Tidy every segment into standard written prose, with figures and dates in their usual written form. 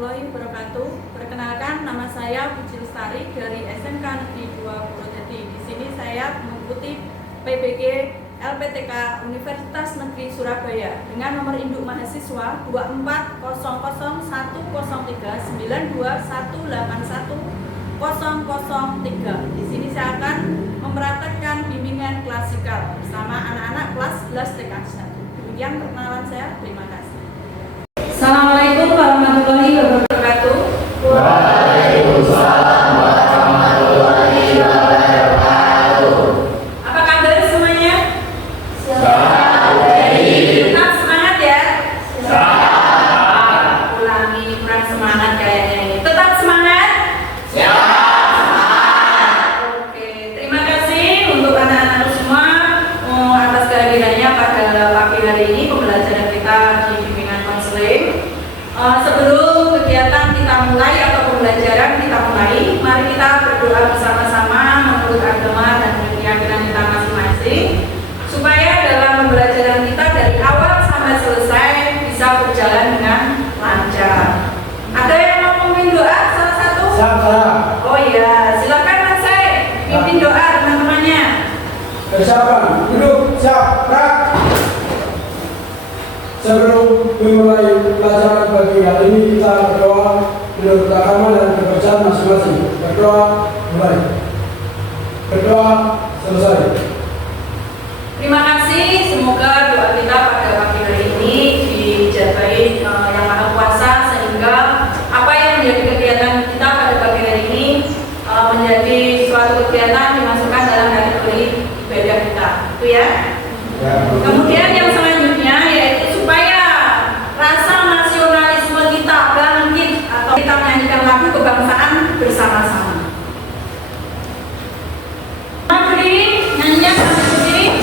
warahmatullahi wabarakatuh. Perkenalkan, nama saya Puji Lestari dari SMK Negeri 2 Purwodadi. Di sini saya mengikuti PBG LPTK Universitas Negeri Surabaya dengan nomor induk mahasiswa 240009218103. Di sini saya akan mempraktekkan bimbingan klasikal bersama anak-anak kelas 11 TK 1. Demikian perkenalan saya. Terima kasih. Assalamualaikum warahmatullahi wabarakatuh. Waalaikumsalam warahmatullahi wabarakatuh. Apa kabar semuanya? Baik. Tetap semangat ya. Siap. Ulangi, kurang semangat kayaknya ini. Tetap semangat. Siap. Oke, terima kasih untuk anak-anak semua atas kehadirannya pada pagi hari ini pembelajaran kita di bimbingan konseling. Sebelum kegiatan kita mulai atau pembelajaran kita mulai, mari kita berdoa bersama-sama menurut agama dan keyakinan kita masing-masing, supaya dalam pembelajaran kita dari awal sampai selesai bisa berjalan dengan lancar. Ada yang mau memimpin doa salah satu? Siap. Oh iya, silakan Mas Sai, pimpin doa teman-temannya. Persiapan, duduk, siap, gerak. Sebelum memulai pelajaran pagi hari ini, kita berdoa menurut agama dan kepercayaan masing-masing. Berdoa mulai. Berdoa selesai. Terima kasih, semoga doa kita pada pagi hari ini dijabai Yang Maha Kuasa, sehingga apa yang menjadi kegiatan kita pada pagi hari ini menjadi suatu kegiatan dimasukkan dalam kategori ibadah kita, itu ya. Kemudian yang selanjutnya yaitu supaya rasa nasionalisme kita bangkit atau kita menyanyikan lagu kebangsaan bersama-sama. Berdiri, nyanyinya sambil berdiri.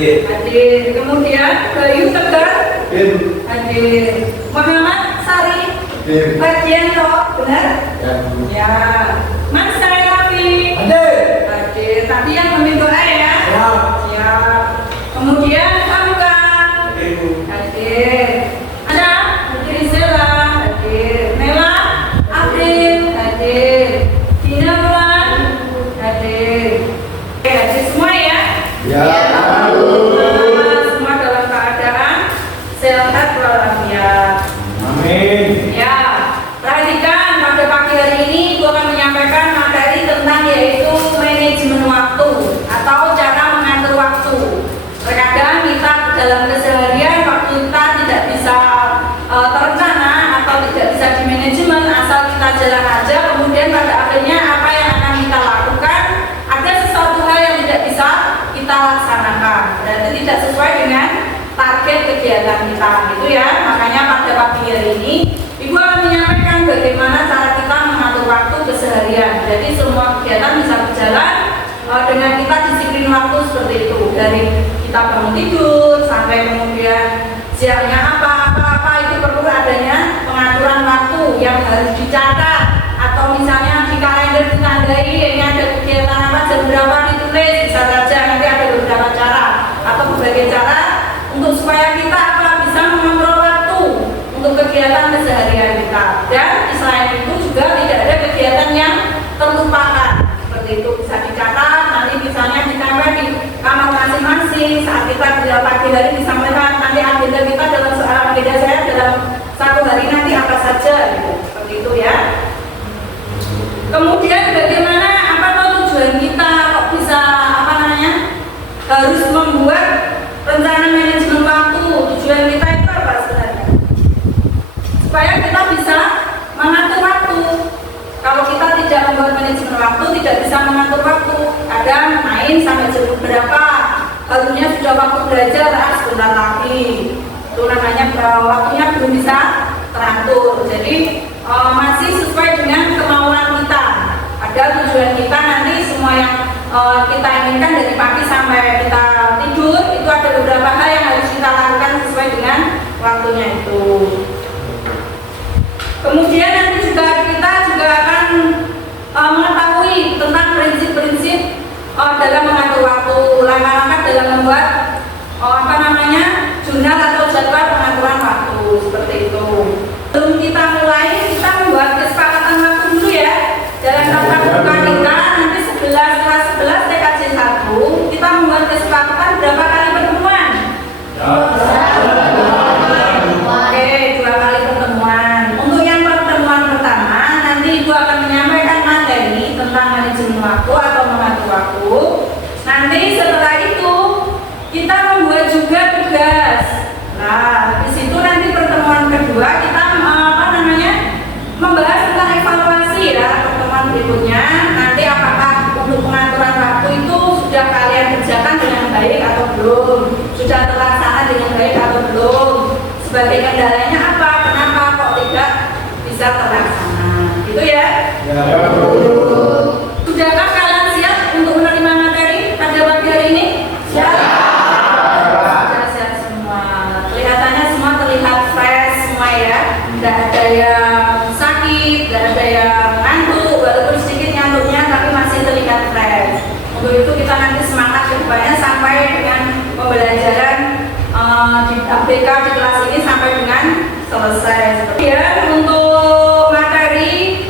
Hadir. Kemudian Bayu Tegar hadir. Muhammad Sari Fardianto, benar? Ya. Mas Rafi hadir. Tapi yang memimpin doa ya. Siap. Kemudian Hamka hadir. Ada Rizela hadir. Mela April hadir. Dina Bulan hadir. Hadir semua ya. Semua dalam keadaan sehat walafiat. Amin. Ya, perhatikan pada pagi hari ini gua akan menyampaikan materi tentang yaitu manajemen waktu atau cara mengatur waktu. Terkadang kita dalam keseharian waktu kita tidak bisa terencana atau tidak bisa dimanajemen, asal kita jalan aja, kemudian pada akhirnya apa yang akan kita lakukan ada sesuatu hal yang tidak bisa kita laksanakan, berarti tidak sesuai dengan target kegiatan kita, gitu ya. Makanya pada pagi hari ini Ibu akan menyampaikan bagaimana cara kita mengatur waktu keseharian. Jadi semua kegiatan bisa berjalan dengan kita disiplin waktu seperti itu, dari kita bangun tidur sampai kemudian siangnya apa itu perlu adanya pengaturan waktu yang harus dicatat, atau misalnya di kalender ditandai ini ada kegiatan apa jam berapa ditulis, bisa saja nanti ada beberapa cara atau berbagai cara untuk supaya kita bisa mengontrol waktu untuk kegiatan keseharian kita. Dan selain itu juga tidak ada kegiatan yang terlupakan, seperti itu bisa dicatat, nanti misalnya ditempel di kamar masing-masing sih saat kita di pagi hari disampaikan nanti agenda kita dalam agenda saya dalam satu hari nanti apa saja gitu. Seperti itu ya. Kemudian bagaimana apa tujuan kita kok bisa harus membuat rencana manajemen waktu. Tujuan kita itu apa sebenarnya? Supaya kita bisa mengatur waktu. Kalau kita tidak membuat manajemen waktu, tidak bisa mengatur waktu. Kadang main sampai jam berapa, harusnya sudah waktu belajar sebentar lagi. Itu namanya waktunya belum bisa teratur. Jadi masih sesuai dengan kemauan kita. Ada tujuan kita nanti semua yang kita inginkan dari pagi sampai kita tidur itu ada beberapa hal yang harus kita lakukan sesuai dengan waktunya itu. Kemudian nanti juga kita juga akan mengetahui tentang prinsip-prinsip dalam mengatur waktu, langkah-langkah dalam membuat jurnal atau jadwal pengaturan waktu seperti itu. Sebelum kita mulai, kita membuat kesepakatan waktu dulu ya. Dalam tatap muka kita nanti 11 kelas 11 TKJ 1 kita membuat kesepakatan berapa kali pertemuan? Oke, 2 kali pertemuan. Untuk yang pertemuan pertama nanti Ibu akan menyampaikan materi tentang manajemen waktu atau mengatur waktu. Nanti setelah itu kita membuat juga tugas. Nah, di situ nanti pertemuan kedua kita membahas tentang evaluasi ya. Pertemuan berikutnya nanti apakah untuk pengaturan waktu itu sudah kalian kerjakan dengan baik atau belum, sudah terlaksana dengan baik atau belum, sebagai kendalanya apa, kenapa kok tidak bisa terlaksana, gitu ya. Sudahkah kalian siap untuk menerima materi pada pagi hari ini? Siap. Sudah siap semua. Kelihatannya semua terlihat fresh semua ya. Tidak ada yang sakit, tidak ada yang ngantuk, walaupun sedikit ngantuknya tapi masih terlihat fresh. Untuk itu kita nanti semangat ke depannya sampai dengan pembelajaran di ABK di kelas ini sampai dengan selesai. Kemudian untuk materi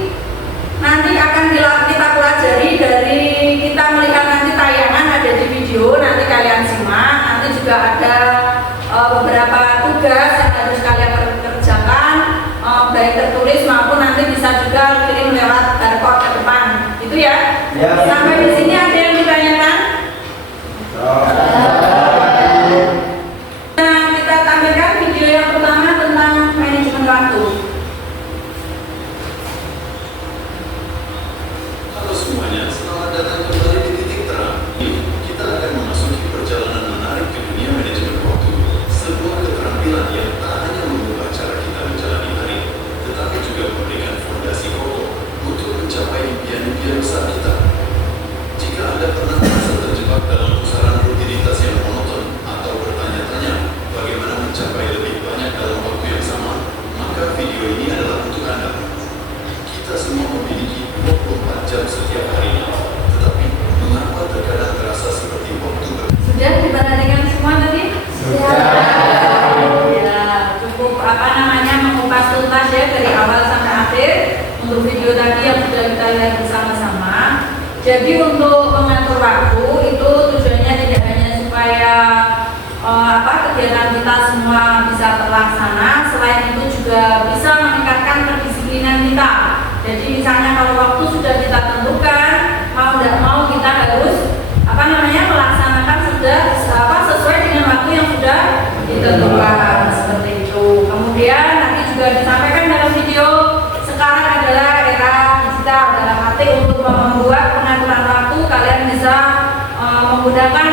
nanti akan kita pelajari dari kita melihat nanti tayangan ada di video, nanti kalian simak. Nanti juga ada beberapa tugas yang harus kalian kerjakan, baik tertulis maupun nanti bisa juga kirim lewat barcode ke depan, gitu ya. Sampai di sini ada yang ditanyakan? Nah, kita tampilkan video yang pertama tentang manajemen waktu. Halo semuanya, selamat datang kembali di Titik Terang. Kita akan memasuki perjalanan menarik ke dunia manajemen waktu, sebuah keterampilan yang tak hanya mengubah cara kita menjalani hari, tetapi juga memberikan fondasi kokoh untuk mencapai impian-impian besar kita. Jika Anda pernah merasa terjebak dalam pusaran rutinitas yang monoton atau bertanya-tanya bagaimana mencapai lebih banyak dalam waktu yang sama, maka video ini adalah untuk Anda. Kita semua memiliki 24 jam setiap harinya, tetapi mengapa terkadang terasa seperti waktu Sudah diperhatikan semua tadi? Sudah. Ya, cukup mengupas tuntas ya dari awal sampai akhir untuk video tadi yang sudah kita lihat bersama-sama. Jadi untuk mengatur waktu itu tujuannya tidak hanya supaya kegiatan kita semua bisa terlaksana, selain itu juga bisa meningkatkan kedisiplinan kita. Jadi misalnya kalau waktu sudah kita tentukan, mau tidak mau kita harus melaksanakan sesuai dengan waktu yang sudah ditentukan, seperti itu. Kemudian nanti juga disampaikan dalam video, sekarang adalah era digital, dalam arti untuk membuat pengaturan waktu kalian bisa menggunakan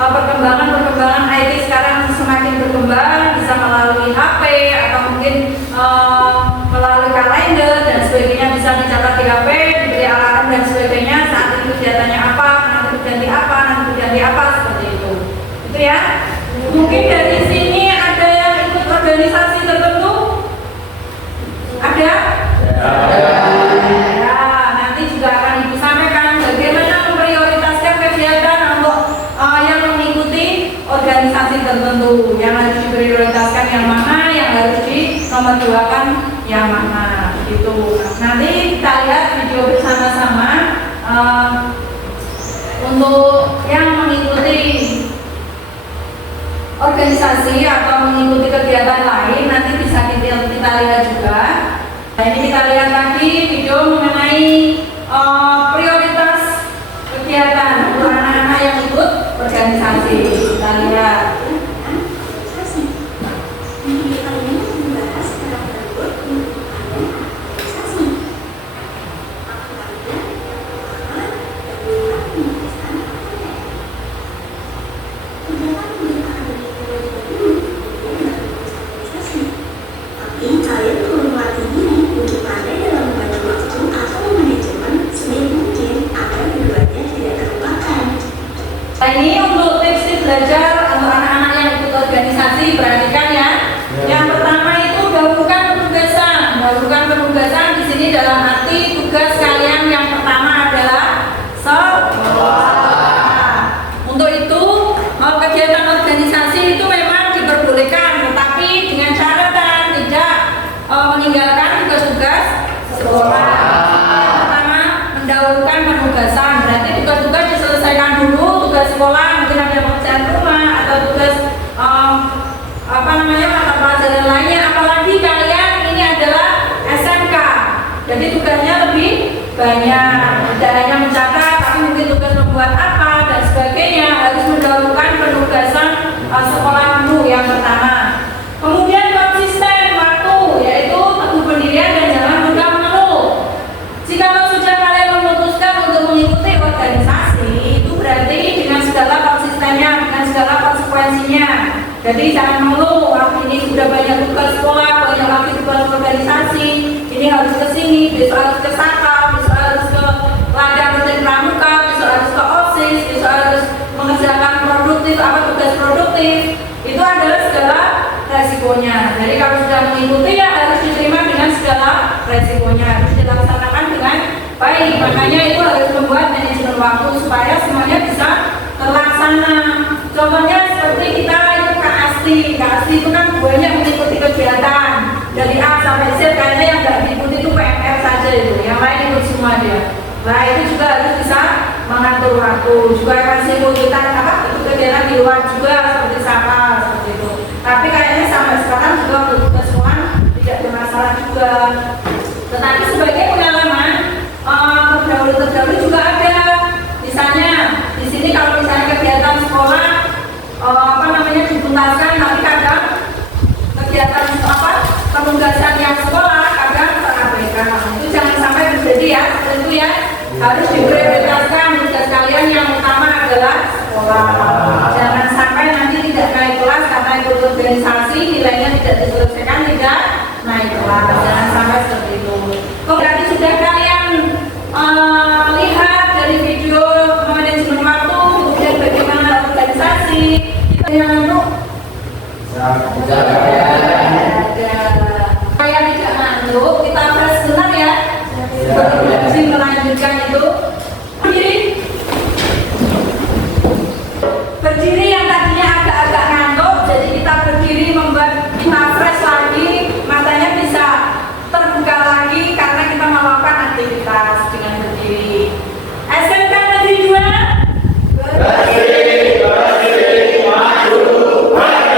perkembangan IT sekarang semakin berkembang, bisa melalui HP atau mungkin melalui kalender dan sebagainya, bisa dicatat di HP, diberi alarm dan sebagainya. Saat itu kegiatannya apa, nanti berganti apa, seperti itu. Itu ya. Mungkin dari sini ada yang ikut organisasi tertentu? Ada? Ya, nanti juga akan Ibu sampaikan bagaimana memprioritaskan kegiatan untuk yang mengikuti organisasi tertentu, yang harus diprioritaskan yang mana, yang harus dinomorduakan yang mana, gitu. Nanti kita lihat video bersama-sama untuk yang mengikuti organisasi atau mengikuti kegiatan lain nanti bisa kita lihat juga. Nah, ini kita lihat lagi video mengenai prioritas kegiatan untuk anak-anak yang ikut organisasi. Kita lihat. Nah, ini untuk tips belajar untuk anak-anak yang ikut organisasi, perhatikan ya. Yang pertama itu gabungkan penugasan. Gabungkan penugasan di sini dalam arti tugas kalian yang pertama adalah sekolah. Untuk itu kegiatan organisasi itu memang diperbolehkan, tetapi dengan catatan tidak meninggalkan tugas-tugas sekolah. Yang pertama mendahulukan penugasan, berarti tugas-tugas diselesaikan dulu. Tugas sekolah, mungkin ada pekerjaan rumah atau tugas mata pelajaran lainnya, apalagi kalian ini adalah SMK, jadi tugasnya lebih banyak, tidak hanya mencatat tapi mungkin tugas membuat apa dan sebagainya, harus mendahulukan penugasan sekolah dulu yang pertama. Kemudian konsisten waktu, yaitu teguh pendirian dan jangan mudah mengeluh. Jika sudah kalian memutuskan untuk mengikuti organisasi, itu berarti dengan segala konsistennya, dengan segala konsekuensinya. Jadi jangan mengeluh, ini sudah banyak tugas sekolah, banyak lagi tugas organisasi, ini harus ke sini, besok harus ke Saka, besok harus ke ladang rutin pramuka, besok harus ke OSIS, besok harus mengerjakan tugas produktif. Itu adalah segala resikonya. Jadi kalau sudah mengikuti ya harus diterima dengan segala resikonya, harus dilaksanakan dengan baik. Makanya itu harus membuat manajemen waktu supaya semuanya bisa terlaksana. Contohnya seperti kita itu KASTI itu kan banyak mengikuti kegiatan dari A sampai Z, kayaknya yang nggak diikuti itu PMR saja itu, yang lain ikut semua dia. Nah itu juga harus bisa mengatur waktu. Juga kasih kita itu kegiatan di luar juga seperti Sapa seperti itu. Tapi kayaknya sampai sekarang juga untuk kesemuan tidak ada masalah juga. Tetapi sebagai pengalaman terdahulu juga ada. Misalnya di sini kalau misalnya kegiatan sekolah dituntaskan, tapi kadang kegiatan penugasan yang sekolah kadang terabaikan. Itu jangan sampai terjadi ya, tentu ya harus diprioritaskan tugas kalian yang utama adalah sekolah. Jangan sampai nanti tidak naik kelas karena ikut organisasi nilainya tidak diselesaikan, tidak naik kelas. Jangan sampai seperti itu. Berarti sudah kalian lihat dari video manajemen waktu, kemudian bagaimana organisasi kita yang ngantuk. Supaya tidak ngantuk, kita press sebentar ya. Sebelum melanjutkan itu berdiri yang tadinya agak-agak ngantuk, jadi kita berdiri membuat kita fresh lagi, matanya bisa terbuka lagi karena kita melakukan aktivitas dengan berdiri. SMK Negeri 2 berdiri maju bergerak.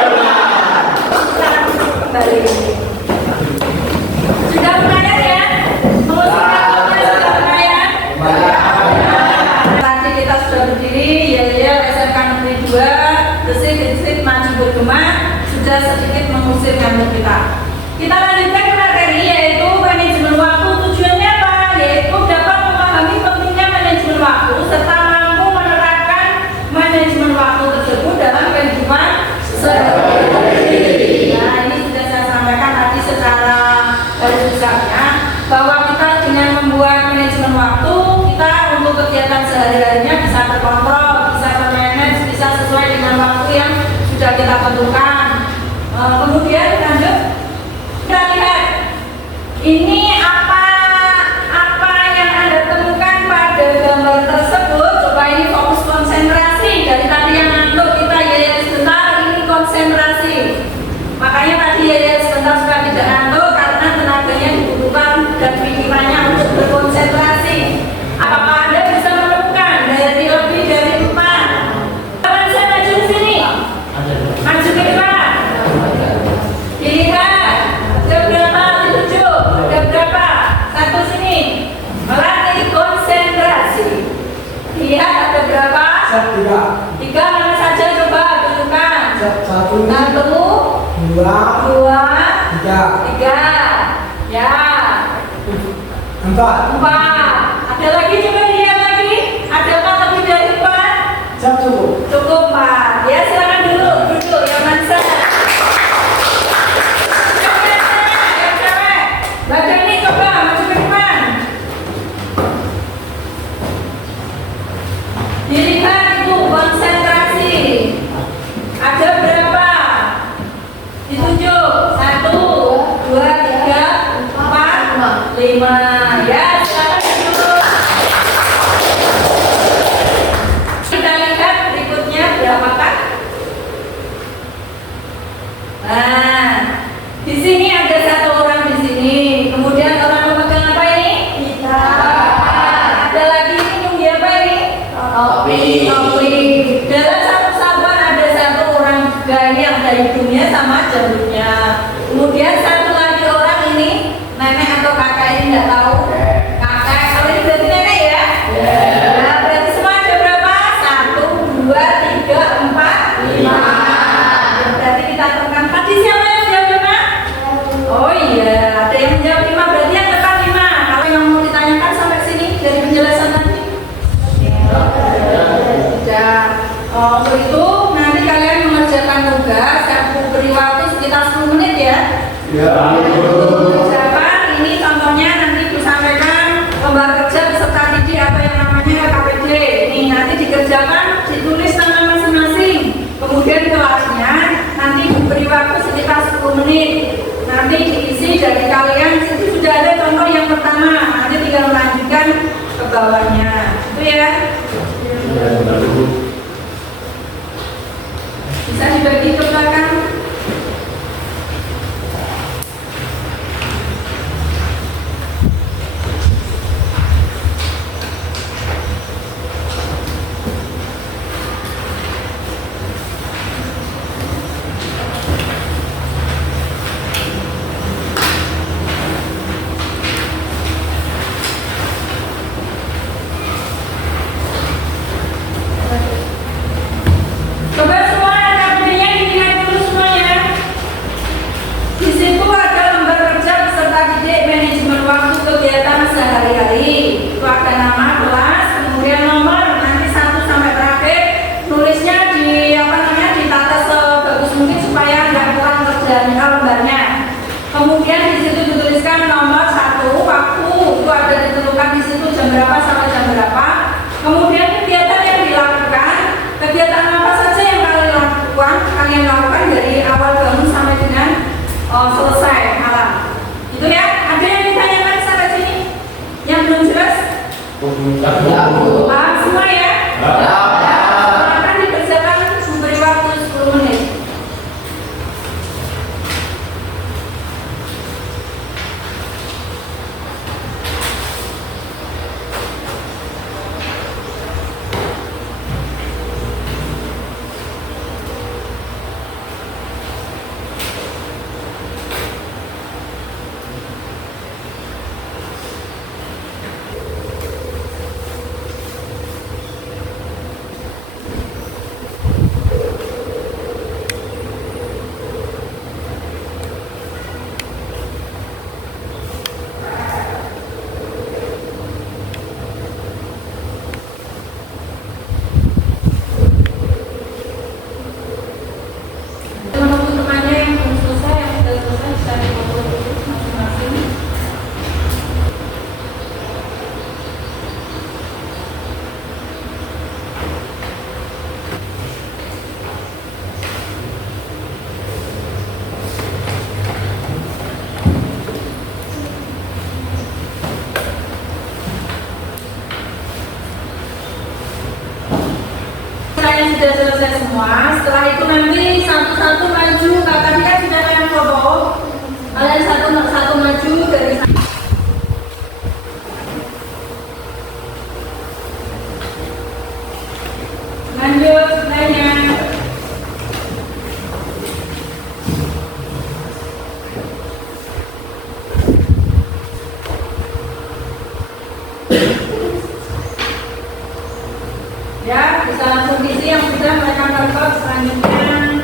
Kembali. Sudah lumayan ya? Mengusulkan sudah lumayan? Tadi kita sudah berdiri, ya SMK Negeri 2 bersih maju bergema, sudah sedikit mengusir ngantuk kita. Kita lanjutkan ke materi yaitu manajemen waktu. Tujuannya apa? Yaitu dapat memahami pentingnya manajemen waktu serta mampu menerapkan manajemen waktu tersebut dalam kehidupan sehari-hari. Nah, ini sudah saya sampaikan tadi secara garis besarnya bahwa kita dengan membuat manajemen waktu, kita untuk kegiatan sehari-harinya bisa terkontrol, bisa termanage, bisa sesuai dengan waktu yang sudah kita tentukan. Kemudian lanjut. Kita lihat ini apa yang Anda temukan pada gambar tersebut. Coba ini fokus konsentrasi. Dari tadi yang ngantuk kita ya sebentar, ini konsentrasi. Makanya tadi ya sebentar suka tidak ngantuk karena tenaganya dibutuhkan dan pikirannya untuk berkonsentrasi. Apakah Anda bisa menemukan dari lebih dari 4? Kapan saya maju ke sini? Maju ke depan. Satu, Satu, dua, dua, tiga, tiga. Ya. empat. Empat. Ada lagi, coba lihat lagi. Ada apa lebih dari empat? Siap cukup. Cukup Pak. Ya silakan dulu duduk yang mansa. Yang cewek. Baca ini coba maju ke depan. Dilihat itu konsentrasi. Ada berapa? Ditunjuk. Satu, dua, tiga, empat, lima. Ya silakan duduk. Kita lihat berikutnya berapakah? Nah, di sini ada satu orang di sini. Kemudian orang memegang apa ini? Kita. Ada lagi minum dia apa ini? Kopi. Kopi. Dalam satu sabar ada satu orang juga ini yang ada hidungnya sama jambutnya. Kemudian satu lagi orang ini nenek atau kakak ini nggak tahu. Kakak. Kalau ini berarti nenek ya? Nah, berarti semua ada berapa? Satu, dua, tiga, empat, lima. Berarti kita temukan tadi siapa yang menjawab lima? Oh iya, ada yang menjawab lima. Berarti yang depan lima. Kalau yang mau ditanyakan sampai sini dari penjelasan tadi? Sudah. Oh, untuk itu nanti kalian mengerjakan tugas. Aku beri waktu sekitar 10 menit ya. Kerjakan ini contohnya nanti disampaikan lembar kerja peserta didik atau yang namanya KPD. Ini nanti dikerjakan, ditulis nama masing-masing. Kemudian kelasnya nanti diberi waktu sekitar 10 menit. Nanti diisi dari kalian. Itu sudah ada contoh yang pertama. Nanti tinggal melanjutkan ke bawahnya. Itu ya. Bisa dibagi ke belakang. Coba semua KPD-nya dilihat dulu semuanya. Di situ ada lembar kerja peserta didik manajemen waktu kegiatan sehari-hari. Itu ada nama kelas, kemudian nomor nanti 1 sampai terakhir. Nulisnya di ditata sebagus mungkin supaya nggak kurang kerjaan lembarnya. Kemudian di situ dituliskan nomor 1 waktu itu ada ditentukan di situ jam berapa sampai jam berapa. Kemudian kegiatan yang dilakukan, kegiatan apa saja yang kalian lakukan dari awal bangun sampai dengan selesai malam. Itu ya. Ada yang ditanyakan sampai sini? Yang belum jelas? Paham semua ya? Akan dikerjakan beri waktu 10 menit. Teman-temannya yang belum selesai, yang sudah selesai bisa difoto dulu masing-masing. Kalian sudah selesai semua. Setelah itu nanti satu-satu maju. Tadi kan sudah kalian foto. Kalian satu-satu maju dari sana. Lanjut nanya. Ya, bisa langsung diisi yang sudah mereka dapat selanjutnya.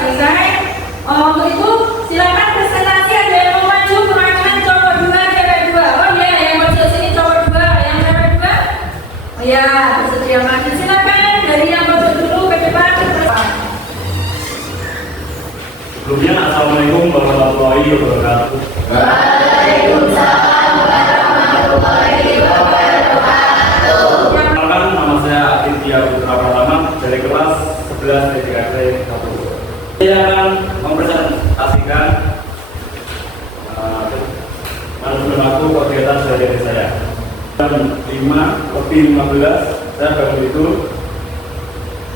selesai. Untuk itu silakan presentasi, ada yang mau maju, kemajuan cowok 2, cewek 2. Oh iya, yang maju sini cowok 2, yang cewek 2. Oh iya, bersedia maju. Silakan dari yang maju dulu ke depan. Sebelumnya, Assalamualaikum warahmatullahi wabarakatuh. Waalaikumsalam warahmatullahi wabarakatuh. Perkenalkan, nama saya Aditya Putra Pratama dari kelas 11 DKT 1. Saya akan mempresentasikan manajemen waktu kegiatan sehari-hari saya. Jam 5 lebih 15 saya bangun tidur,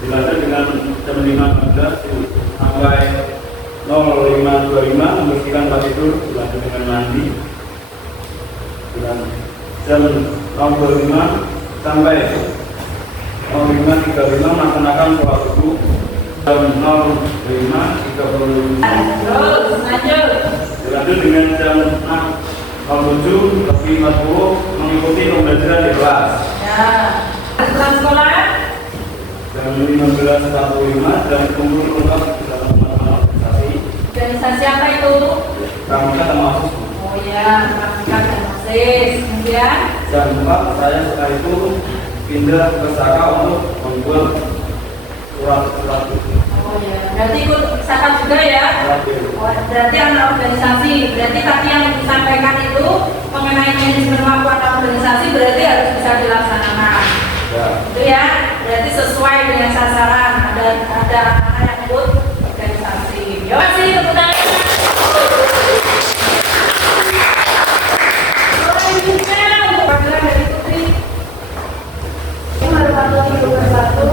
dilanjut dengan jam 5.15 sampai 05.25 membersihkan tempat tidur, dilanjut dengan mandi. Dan jam 05.25 sampai 05.35 melaksanakan sholat subuh. Jam 05.35 Terus lanjut. dilanjut dengan jam 07 lebih 40 mengikuti pembelajaran di kelas. Ya. Pulang sekolah. Jam 15.45 dan kumpul lengkap dalam organisasi. Organisasi apa itu? Pramuka termasuk. Oh ya, pramuka dan OSIS. Kemudian Jam 4 saya setelah itu pindah ke Saka untuk membuat surat-surat. oh ya, berarti ikut Saka juga ya? Oh, berarti anak organisasi. Berarti tadi yang disampaikan itu mengenai manajemen waktu atau organisasi berarti harus bisa dilaksanakan. Ya. Itu ya, berarti sesuai dengan sasaran. Ada anak yang ikut organisasi. Ya masih tepuk tangan. Selanjutnya untuk panggilan dari Putri. Warahmatullahi wabarakatuh.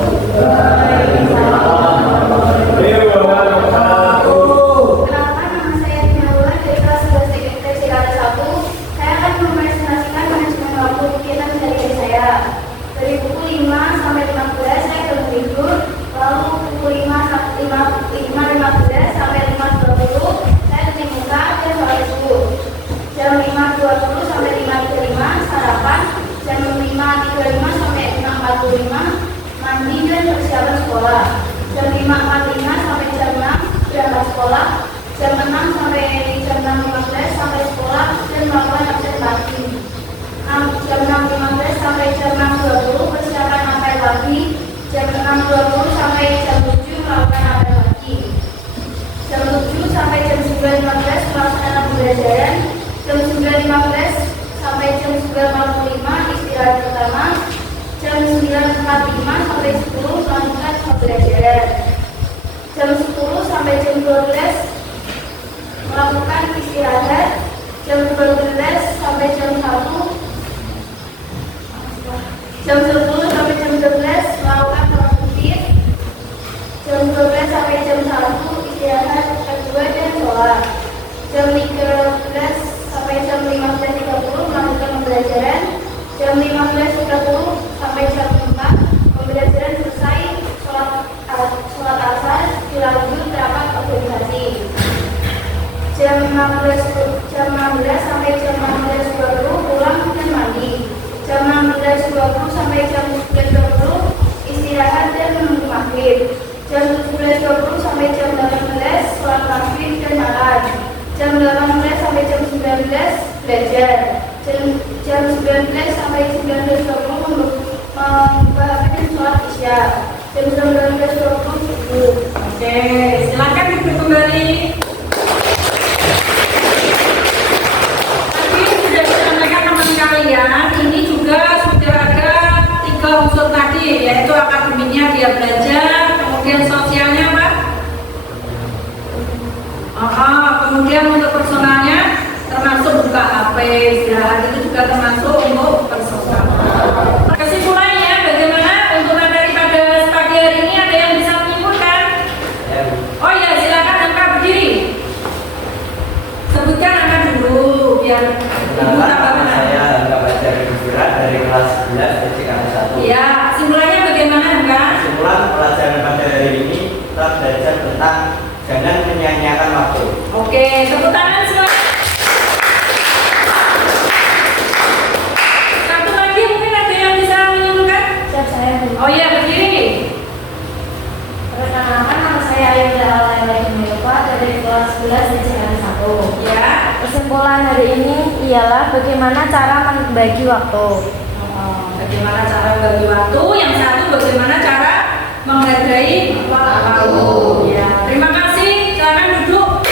Kenalkan, nama saya Tina Wulan dari kelas 11 TKT 1. Saya akan mempresentasikan manajemen waktu kegiatan sehari-hari saya. Dari pukul 5 sampai 15 saya bangun tidur, lalu pukul 5.15 sampai 5.20 saya cuci muka dan sholat subuh. Jam 5.20 sampai 5.35 sarapan, jam 5.35 sampai 5.45 mandi dan persiapan sekolah. Jam 5.45 sampai jam 6 berangkat sekolah. Jam 6 sampai jam 6.15 sampai sekolah dan melakukan absen pagi. Jam 6.15 sampai jam 6.20 persiapan apel pagi. Jam 6.20 sampai jam 7 melakukan apel pagi. Jam 7 sampai jam 9.15 melaksanakan pembelajaran. Jam 9.15 sampai jam 9.45 istirahat pertama. Jam 9.45 sampai 10 melanjutkan pembelajaran. Jam 10 sampai jam 12 melakukan istirahat. Jam 12 sampai jam 1. Jam 10 sampai jam 12 melakukan produktif. Jam 12 sampai jam 1 istirahat kedua dan sholat. Jam 13 sampai jam 15.30 melakukan pembelajaran. Jam 15.30 sampai jam 4 pembelajaran selesai, sholat asar, dilanjut rapat organisasi. Jam 16 sampai jam 16.20 pulang dan mandi. Jam 16.20 sampai jam 17.20 istirahat dan menunggu maghrib. Jam 17.20 sampai jam 18 sholat maghrib dan makan. Jam 18 sampai jam 19 belajar. Jam 19 sampai 19.20 membahagiakan sholat isya. Jam 19.20 subuh. Oke, silakan duduk kembali. Tadi sudah disampaikan teman kalian, ini juga sudah ada 3 unsur tadi, yaitu akademiknya dia belajar, kemudian sosialnya apa? Kemudian untuk personalnya termasuk buka HP, istirahat itu juga termasuk untuk personal. Kesimpulannya bagaimana untuk materi pada pagi hari ini, ada yang bisa menyimpulkan? Oh ya, silakan angkat berdiri. Sebutkan angka dulu biar ibu tambah kenal. Saya Angga Bajar Surat dari kelas 11 TKT 1. Ya, kesimpulannya bagaimana Angga? Kesimpulan pelajaran pada hari ini kita belajar tentang jangan menyia-nyiakan waktu. Oke, tepuk tangan semua. Satu lagi mungkin ada yang bisa menyimpulkan? Siap saya. Oh iya, berdiri. Perkenalkan, nama saya saya Ayunda Alaila dari kelas 11 DCR 1. Ya. Kesimpulan hari ini ialah bagaimana cara membagi waktu. Bagaimana cara membagi waktu? Yang satu bagaimana cara menghargai waktu. Ya. Terima kasih. Silakan duduk.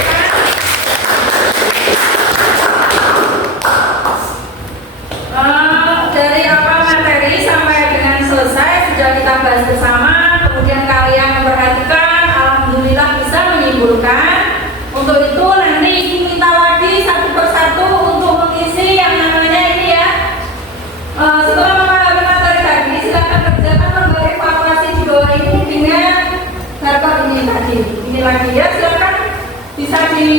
Dari apa materi sampai dengan selesai sudah kita bahas bersama. Kemudian kalian memperhatikan, alhamdulillah bisa menyimpulkan. Untuk itu nanti ibu minta lagi satu persatu untuk mengisi yang namanya ini ya. Setelah memahami materi tadi, silakan kerjakan lembar evaluasi di bawah ini dengan harga ini tadi. Ini lagi ya, silakan bisa di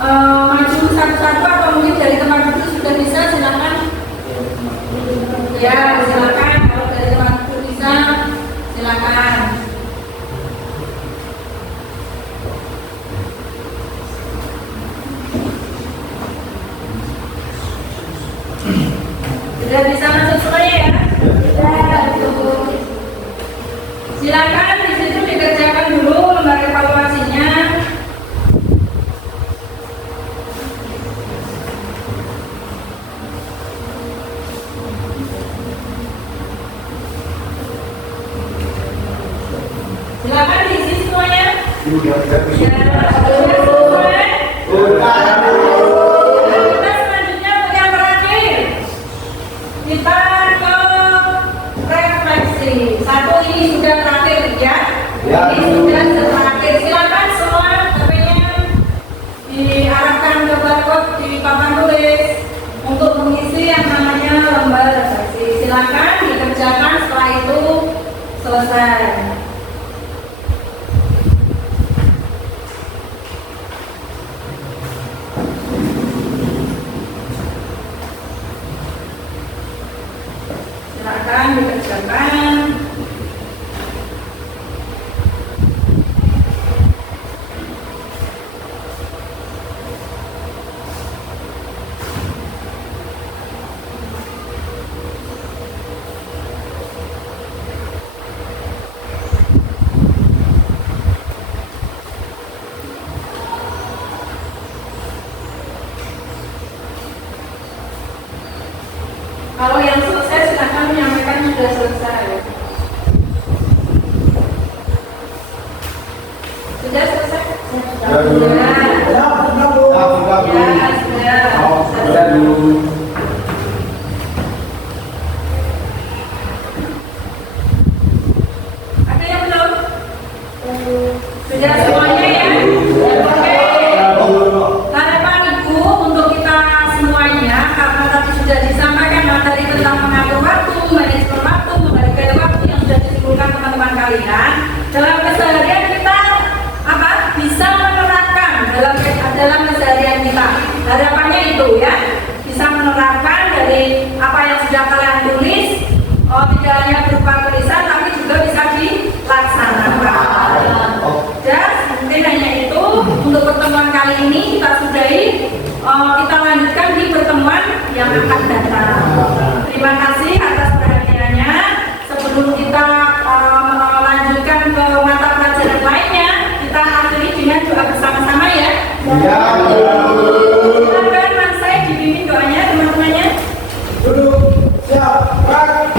maju satu-satu atau mungkin dari tempat duduk sudah bisa, silakan. Ya, silakan. Kalau dari tempat duduk bisa, silakan. Sudah bisa masuk semuanya ya? Sudah. Silakan di situ dikerjakan dulu lembar evaluasinya. Silakan diisi semuanya. Ya, sudah selesai. Kita selanjutnya untuk yang terakhir. Kita ke refleksi. Satu ini sudah terakhir ya. Ini sudah terakhir. Silakan semua HP-nya diarahkan ke barcode di papan tulis untuk mengisi yang namanya lembar refleksi. Silakan dikerjakan setelah itu selesai. Silakan dikerjakan. Kalau yang selesai silakan menyampaikan sudah selesai. Sudah selesai? Sudah. Ada yang belum? Sudah semuanya ya? Oke. Harapan Ibu untuk kita semuanya, karena tadi sudah disampaikan materi tentang mengatur waktu, manajemen waktu, menghargai waktu yang sudah disimpulkan teman-teman kalian. Dalam keseharian kita bisa menerapkan dalam keseharian kita. Harapannya itu ya, bisa menerapkan dari apa yang sudah kalian tulis, tidak hanya berupa tulisan tapi juga bisa dilaksanakan. Dan mungkin hanya itu untuk pertemuan kali ini kita sudahi. Kita lanjutkan di pertemuan yang akan datang. Terima kasih atas perhatiannya. Sebelum kita lanjutkan ke mata pelajaran lainnya, kita akhiri dengan doa bersama-sama ya. Silakan Mas Said dipimpin doanya teman-temannya. Duduk, siap, gerak.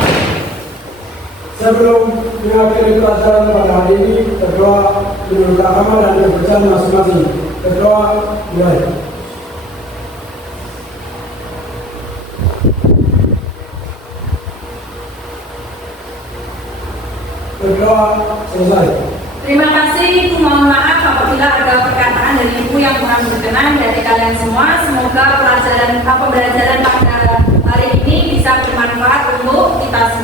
Sebelum mengakhiri pelajaran pada hari ini, berdoa menurut agama dan kepercayaan masing-masing. Berdoa, mulai. Berdoa, selesai. Terima kasih Ibu, mohon maaf apabila ada perkataan dari Ibu yang kurang berkenan dari kalian semua. Semoga pembelajaran pada hari ini bisa bermanfaat untuk kita semua.